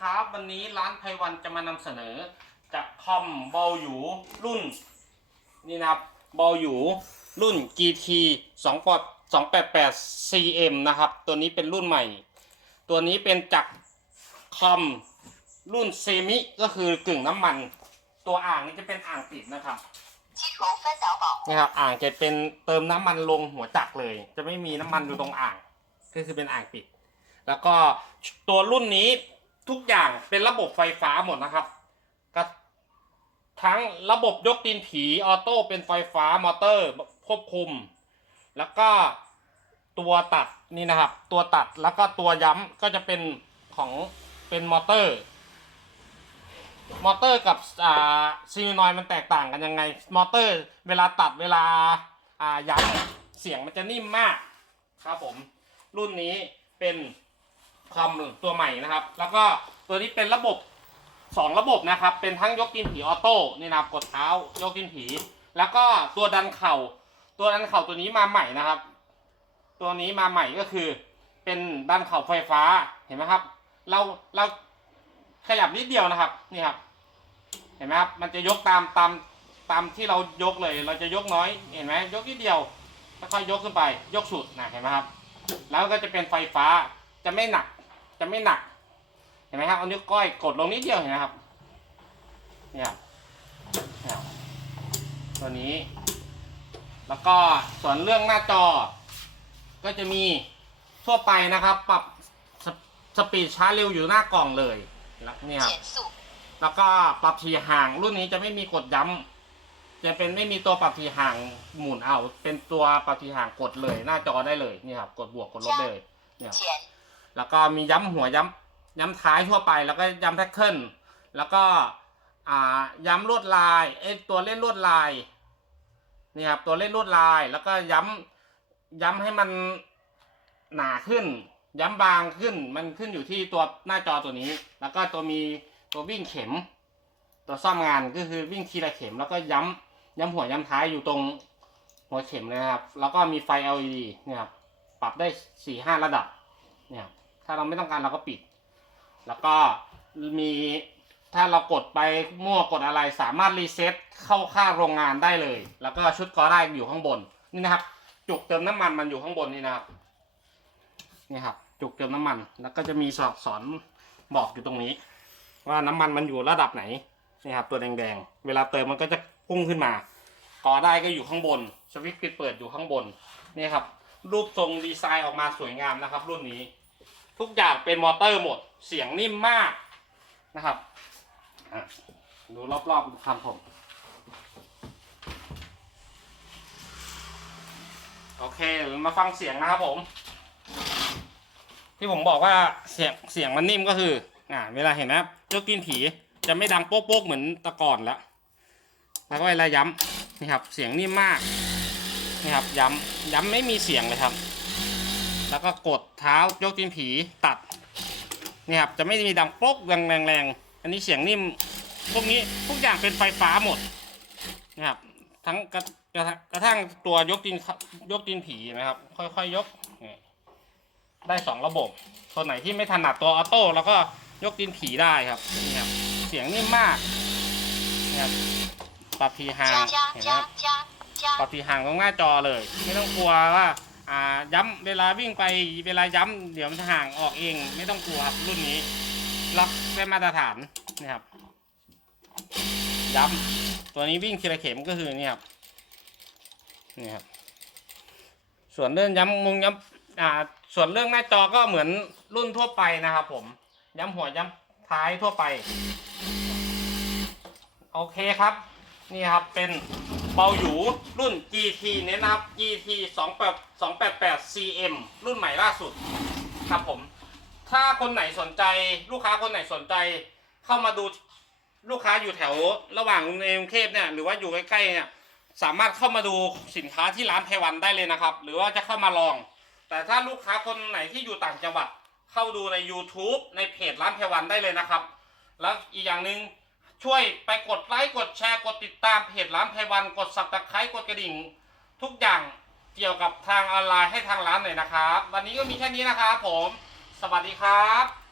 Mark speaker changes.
Speaker 1: ครับวันนี้ร้านไพวันจะมานำเสนอจากคอมเบาอยู่รุ่น นี่นะครับเบาหยู่รุ่น GT 2 8 8 CM นะครับ ตัวนี้เป็นรุ่นใหม่ ตัวนี้เป็นจากคอมรุ่นเซมิก็คือกึ่งน้ำมัน ตัวอ่างนี้จะเป็นอ่างปิดนะครับนะครับอ่างจะเป็นเติมน้ำมันลงหัวจักรเลย จะไม่มีน้ำมันอยู่ตรงอ่าง ก็คือเป็นอ่างปิด แล้วก็ตัวรุ่นนี้ ทุกอย่างเป็นระบบไฟฟ้าหมดนะครับกทั้งระบบยกตีนผีออโต้เป็นไฟฟ้ามอเตอร์ควบคุม แล้วก็ตัวตัดนี่นะครับ ตัวตัดแล้วก็ตัวย้ำก็จะเป็นของเป็นมอเตอร์ มอเตอร์กับอ่าซีนอยมันแตกต่างกันยังไง มอเตอร์ เวลาตัดเวลาอ่าย้ำเสียงมันจะนิ่มมากครับผม รุ่นนี้เป็น คอมตัวใหม่นะครับ แล้วก็ตัวนี้เป็นระบบสองระบบนะครับ เป็นทั้งยกกินผีออโต้นี่นะครับกดเท้ายกกินผี แล้วก็ตัวดันเข่า ตัวดันเข่าตัวนี้มาใหม่นะครับ ตัวนี้มาใหม่ก็คือ เป็นดันเข่าไฟฟ้าเห็นไหมครับ เราเราขยับนิดเดียวนะครับนี่ครับ เห็นไหมครับมันจะยกตามตามตามที่เรายกเลย เราจะยกน้อยเห็นไหมยกนิดเดียวค่อยๆยกขึ้นไป ยกสุดนะเห็นไหมครับ แล้วก็จะเป็นไฟฟ้าจะไม่หนัก จะไม่หนัก เห็นไหมครับ เอานิ้วก้อยกดลงนิดเดียวเห็นไหมครับ เนี่ยตัวนี้ แล้วก็ส่วนเรื่องหน้าจอ ก็จะมีทั่วไปนะครับ ปรับสปีดช้าเร็วอยู่หน้ากล่องเลยเนี่ยครับแล้วก็ปรับทีห่างรุ่นนี้จะไม่มีกดย้ำจะเป็นไม่มีตัวปรับทีห่างหมุนเอา เป็นตัวปรับทีห่างกดเลย หน้าจอได้เลยนี่ครับ กดบวกกดลบเลยเนี่ย แล้วก็มีย้ำหัวย้ำย้ำท้ายทั่วไป แล้วก็ย้ำแท็กเกิลแล้วก็ย้ำลวดลายเอ้ตัวเล่นลวดลายนี่ครับตัวเล่นลวดลาย แล้วก็ย้ำย้ำให้มันหนาขึ้น ย้ำบางขึ้น มันขึ้นอยู่ที่ตัวหน้าจอตัวนี้ แล้วก็ตัวมีตัววิ่งเข็ม ตัวซ่อมงานก็คือวิ่งทีละเข็ม แล้วก็ย้ำย้ำหัวย้ำท้ายอยู่ตรงหัวเข็มเลยนะครับ แล้วก็มีไฟ LED เนี่ยครับปรับได้สี่ห้าระดับเนี่ย ถ้าเราไม่ต้องการเราก็ปิด แล้วก็มีถ้าเรากดไปมั่วกดอะไรสามารถรีเซ็ตเข้าค่าโรงงานได้เลย แล้วก็ชุดกอได้อยู่ข้างบนนี่นะครับ จุกเติมน้ำมันมันอยู่ข้างบนนี่นะครับนี่ครับ จุกเติมน้ำมัน แล้วก็จะมีสอนสอนบอกอยู่ตรงนี้ ว่าน้ำมันมันอยู่ระดับไหนนี่ครับตัวแดงๆ เวลาเติมมันก็จะพุ่งขึ้นมา กอได้ก็อยู่ข้างบนสวิตช์ปิดเปิดอยู่ข้างบนนี่ครับ รูปทรงดีไซน์ออกมาสวยงามนะครับ รุ่นนี้ ทุกอย่างเป็นมอเตอร์หมด เสียงนิ่มมากนะครับดูรอบๆคำผม โอเคมาฟังเสียงนะครับผม ที่ผมบอกว่าเสียงเสียงมันนิ่มก็คือ อ่า เวลาเห็นนะครับยกกินผีจะไม่ดังโป๊กๆเหมือนตะก่อนแล้วแล้วก็เวลาย้ำนี่ครับ เสียงนิ่มมากนี่ครับย้ำย้ำไม่มีเสียงเลยครับ แล้วก็กดเท้ายกตีนผีตัดนี่ครับจะไม่มีดังป๊กแรงแรงอันนี้เสียงนิ่มพวกนี้ทุกอย่างเป็นไฟฟ้าหมดนะครับทั้งกระกระทั่งตัวยกตีนยกตีนผีนะครับ ค่อยๆยกได้สองระบบตัวไหนที่ไม่ถนัดตัวออโต้เราก็ยกตีนผีได้ครับนี่ครับเสียงนิ่มมากนะครับปรับทีห่างเห็นไหมครับปรับทีห่างตรงหน้าจอเลย ไม่ต้องกลัวว่า อ่าย้ำเวลาวิ่งไปเวลาย้ำเดี๋ยวมันจะห่างออกเอง ไม่ต้องกลัวครับรุ่นนี้ ล็อกได้มาตรฐานนี่ครับ ย้ำตัวนี้วิ่งทีละเข็มก็คือนี่ครับนี่ครับ ส่วนเรื่องย้ำมุงย้ำอ่าส่วนเรื่องหน้าจอก็เหมือนรุ่นทั่วไปนะครับ ผม ย้ำหัวย้ำท้ายทั่วไป โอเคครับ นี่ครับเป็นเบาหยูรุ่น GT เน้นนะครับ GT 28 288 CM รุ่นใหม่ล่าสุดครับผม ถ้าคนไหนสนใจลูกค้าคนไหนสนใจ เข้ามาดูลูกค้าอยู่แถวระหว่างในกรุงเทพเนี่ยหรือว่าอยู่ใกล้ๆเนี่ยสามารถเข้ามาดูสินค้าที่ร้านไพวันได้เลยนะครับ หรือว่าจะเข้ามาลอง แต่ถ้าลูกค้าคนไหนที่อยู่ต่างจังหวัด เข้าดูใน YouTube ในเพจร้านไพวันได้เลยนะครับ แล้วอีกอย่างหนึ่ง ช่วยไปกดไลค์กดแชร์กดติดตามเพจร้านไพวันกดสับตะไคร้กดกระดิ่ง ทุกอย่างเกี่ยวกับทางออนไลน์ให้ทางร้านหน่อยนะครับ วันนี้ก็มีแค่นี้นะครับผม สวัสดีครับ